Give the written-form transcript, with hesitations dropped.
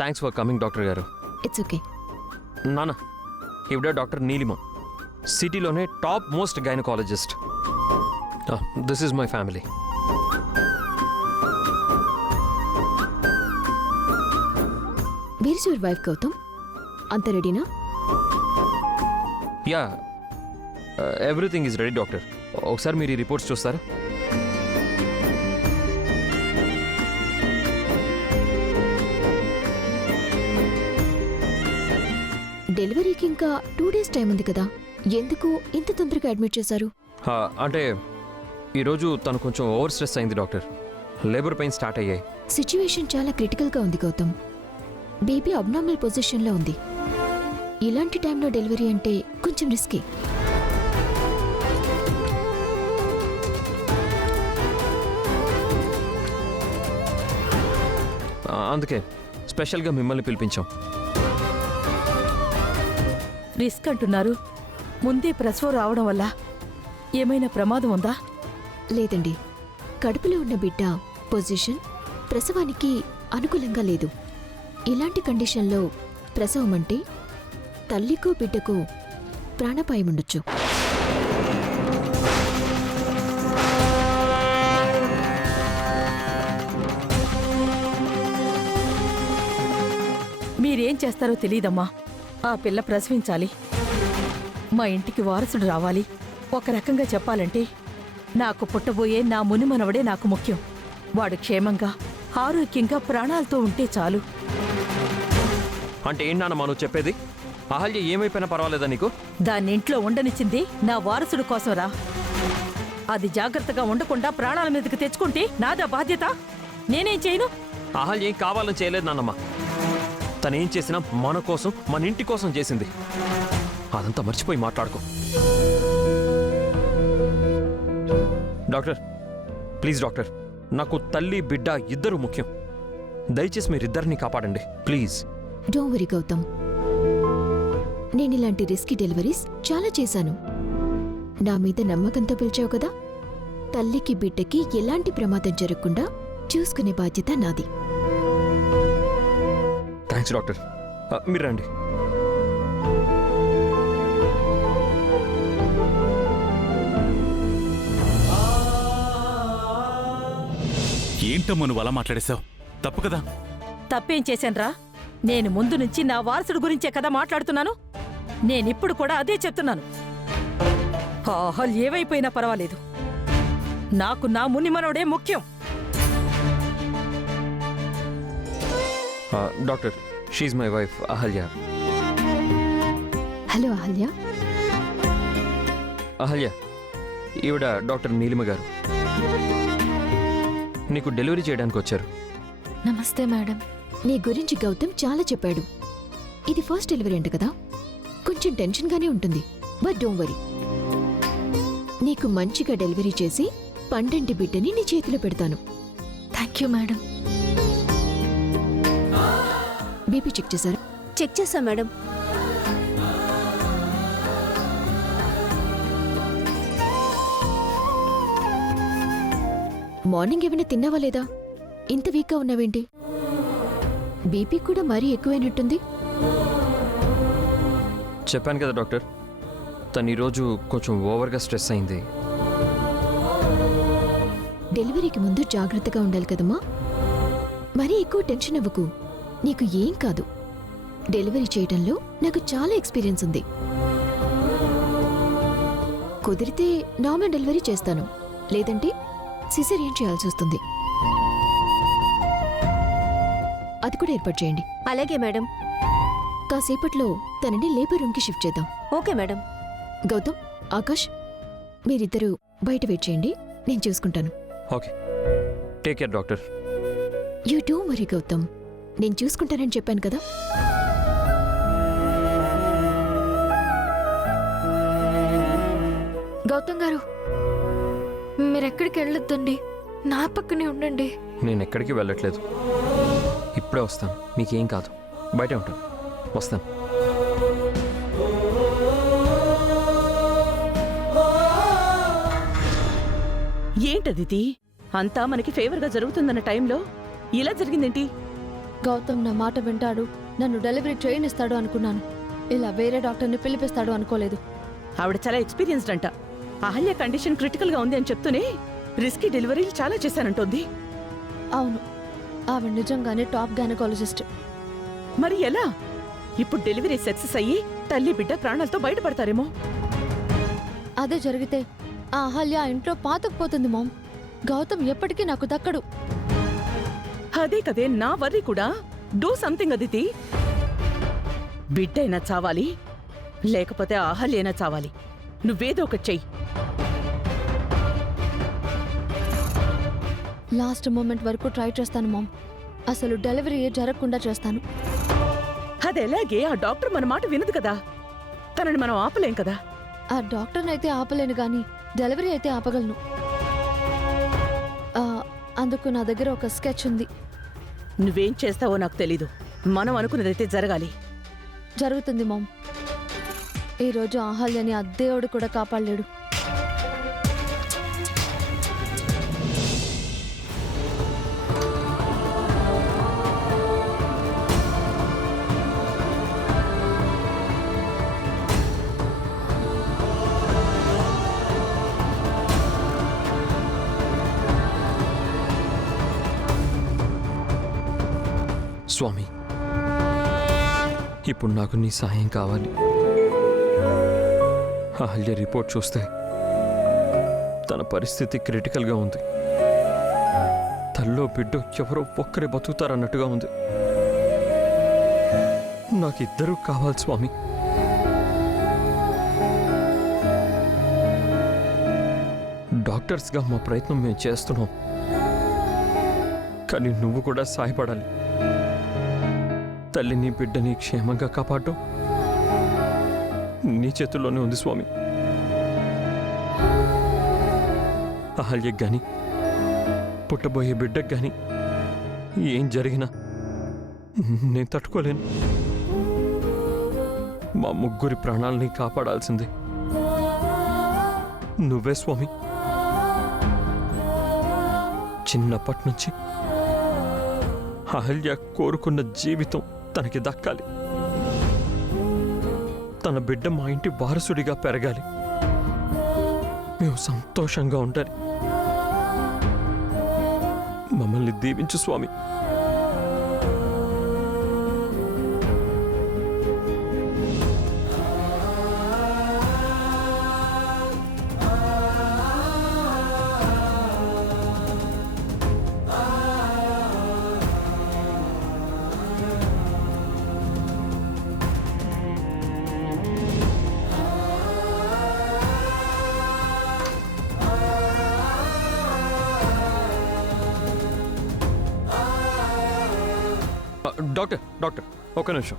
Thanks for coming doctor గారు. It's okay. నాన్న, ఈవిడ డాక్టర్ నీలిమ, సిటీలోనే top most gynaecologist. This is my family. Where is your wife Gautam? అంత రెడీనా? Yeah, everything is ready doctor. ఒకసారి మీరు ఈ రిపోర్ట్స్ చూస్తారా? డెలివరీకి ఇంకా 2 days టైం ఉంది కదా, ఎందుకు ఇంత తొందరగా అడ్మిట్ చేశారు? అంటే ఈరోజు తను కొంచెం ఓవర్ స్ట్రెస్ అయింది డాక్టర్. లేబర్ పెయిన్ స్టార్ట్ అయ్యాయి. సిచ్యువేషన్ చాలా క్రిటికల్గా ఉంది గౌతమ్. బేబీ అబ్నార్మల్ పొజిషన్లో ఉంది. ఇలాంటి టైంలో డెలివరీ అంటే కొంచెం రిస్కీ. అందుకే స్పెషల్గా మిమ్మల్ని పిలిపించాం. రిస్క్ అంటున్నారు. ముందే ప్రసవం రావడం వల్ల ఏమైనా ప్రమాదం ఉందా? లేదండి, కడుపులో ఉన్న బిడ్డ పొజిషన్ ప్రసవానికి అనుకూలంగా లేదు. ఇలాంటి కండిషన్లో ప్రసవం అంటే తల్లికో బిడ్డకో ప్రాణాపాయం ఉండొచ్చు. మీరేం చేస్తారో తెలీదమ్మా. ఆ పిల్ల ప్రసవించాలి, మా ఇంటికి వారసుడు రావాలి. ఒక రకంగా చెప్పాలంటే నాకు పుట్టబోయే నా మునిమనవడే నాకు ముఖ్యం. వాడు క్షేమంగా ఆరోగ్యంగా ప్రాణాలతో ఉంటే చాలు. అంటే ఏంటన్నా నువ్వు చెప్పేది? అహల్య ఏమైపోయినా పర్వాలేదా నీకు? దాన్ని ఇంట్లో ఉండనిచ్చింది నా వారసుడు కోసంరా. అది జాగ్రత్తగా ఉండకుండా ప్రాణాల మీదకి తెచ్చుకుంటే నాదా బాధ్యత? నేనేం చేయను? అహల్య ఏం కావాలని చేయలేదు నాన్నమ్మ. తనేం చేసినా మన కోసం, మన ఇంటి కోసం చేసింది. అదంతా మర్చిపోయి మాట్లాడుకో. డాక్టర్ ప్లీజ్ డాక్టర్, నాకు తల్లి బిడ్డ ఇద్దరు ముఖ్యం. దయచేసి మీరిద్దరిని కాపాడండి ప్లీజ్. డోంట్ వరీ గౌతమ్, నేను ఇలాంటి రిస్కీ డెలివరీస్ చాలా చేశాను. నా మీద నమ్మకంతో పిలిచావు కదా, తల్లికి బిడ్డకి ఎలాంటి ప్రమాదం జరగకుండా చూసుకునే బాధ్యత నాది. Thanks doctor. మీరు రండి. ఏంటమ్మా నువ్వు అలా మాట్లాడేశావు? తప్పు కదా. తప్పేం చేశాన్రా? నేను ముందు నుంచి నా వారసుడు గురించే కదా మాట్లాడుతున్నాను. నేనిప్పుడు కూడా అదే చెప్తున్నాను. ఆహల్ ఏవైపోయినా పర్వాలేదు, నాకు నా మునిమనోడే ముఖ్యం. Doctor, she my wife Ahalya. Hello Ahalya. Ahalya, ఈవిడ డాక్టర్ నీలిమ గారు. నీకు డెలివరీ చేయడానికి వచ్చారు. నమస్తే మేడం. నీ గురించి గౌతమ్ చాలా చెప్పాడు. ఇది ఫస్ట్ డెలివరీ అంట కదా, కొంచెం టెన్షన్గానే ఉంటుంది. బట్ డోంట్ వరీ, నీకు మంచిగా డెలివరీ చేసి పండంటి బిడ్డని నీ చేతిలో పెడతాను. Thank you madam. BP check చేశారా? చెక్ చేశా మేడం. మార్నింగ్ ఏమైనా తిన్నావా లేదా? ఇంత వీక్గా ఉన్నావేంటి? బీపీ కూడా మరీ ఎక్కువైనట్టుంది. చెప్పాను కదా డాక్టర్, తను ఈరోజు కొంచెం ఓవర్గా స్ట్రెస్ అయింది. డెలివరీకి ముందు జాగ్రత్తగా ఉండాలి కదమ్మా. మరీ ఎక్కువ టెన్షన్ అవ్వకు, నీకు ఏం కాదు. డెలివరీ చేయడంలో నాకు చాలా ఎక్స్పీరియన్స్ ఉంది. కుదిరితే నార్మల్ డెలివరీ చేస్తాను, లేదంటే సిజేరియన్ చేయాల్సి వస్తుంది. అది కూడా ఏర్పాటు చేయండి. అలాగే మేడం. కాసేపట్లో తనని లేబర్ రూమ్కి షిఫ్ట్ చేద్దాం. Okay madam. గౌతమ్, ఆకాష్, మీరిద్దరూ బయట వెయిట్ చేయండి, నేను చూసుకుంటాను. Okay, take care doctor. You don't worry Gautam, నేను చూసుకుంటానని చెప్పాను కదా. గౌతమ్ గారు, మీరెక్కడికి వెళ్ళొద్దండి, నా పక్కనే ఉండండి. నేను ఎక్కడికి వెళ్ళట్లేదు, ఇప్పుడే వస్తాను. మీకేం కాదు, బయటే ఉంటాను. వస్తాను. ఏంటదితి? అంతా మనకి ఫేవర్గా జరుగుతుందన్న టైంలో ఇలా జరిగిందేంటి? గౌతమ్ నా మాట వింటాడు, నన్ను డెలివరీ చేయనిస్తాడు అనుకున్నాను. ఇలా వేరే డాక్టర్ని పిలిపిస్తాడు అనుకోలేదు. ఆవిడ చాలా ఎక్స్పీరియన్స్డ్ అంట. అహల్య కండిషన్ క్రిటికల్ గా ఉంది అని చెప్తూనే రిస్కీ డెలివరీలు చాలా చేశానంటోంది. అవును, ఆవిడ నిజంగానే టాప్ గైనకాలజిస్ట్. మరి ఎలా? ఇప్పుడు డెలివరీ సక్సెస్ అయ్యి తల్లి బిడ్డ ప్రాణాలతో బయటపడతారేమో. అదే జరిగితే ఆ అహల్య ఆ ఇంట్లో పాతకుపోతుంది మామ్. గౌతమ్ ఎప్పటికీ నాకు దక్కడు. అదే కదే నా వర్రీ కూడా. Do something Aditi. బిడ్డైనా చావాలి, లేకపోతే ఆ అహల్యైనా చావాలి. నువ్వేదో ఒకటి చెయ్యి. లాస్ట్ మూమెంట్ వరకు ట్రై చేస్తాను మామ్. అసలు డెలివరీ జరగకుండా చేస్తాను. అదెలాగే? ఆ డాక్టర్ మన మాట వినదు కదా. తనని మనం ఆపలేం కదా. ఆ డాక్టర్ని అయితే ఆపలేను గాని డెలివరీ అయితే ఆపగలను. అందుకు నా దగ్గర ఒక స్కెచ్ ఉంది. నువ్వేం చేస్తావో నాకు తెలీదు. మనం అనుకున్నదైతే జరగాలి. జరుగుతుంది మామ్. ఈరోజు అహల్యని ఆ దేవుడు కూడా కాపాడలేడు. స్వామి, ఇప్పుడు నాకు నీ సాయం కావాలి. అహల్య రిపోర్ట్ చూస్తే తన పరిస్థితి క్రిటికల్గా ఉంది. తల్లో బిడ్డ ఎవరో ఒక్కరే బతుకుతారన్నట్టుగా ఉంది. నాకు ఇద్దరూ కావాలి స్వామి. డాక్టర్స్గా మా ప్రయత్నం మేము చేస్తున్నాం, కానీ నువ్వు కూడా సాయపడాలి. తల్లిని బిడ్డని క్షేమంగా కాపాడటం నీ చేతుల్లోనే ఉంది స్వామి. అహల్యకు గాని పుట్టబోయే బిడ్డకు గాని ఏం జరిగినా నేను తట్టుకోలేను. మా ముగ్గురి ప్రాణాలని కాపాడాల్సిందే నువ్వే స్వామి. చిన్నప్పటి నుంచి అహల్య కోరుకున్న జీవితం తనకి దక్కాలి. తన బిడ్డ మా ఇంటి వారసుడిగా పెరగాలి. మేము సంతోషంగా ఉండాలి. మమ్మల్ని దీవించు స్వామి. డాక్టర్ డాక్టర్, ఒక నిమిషం.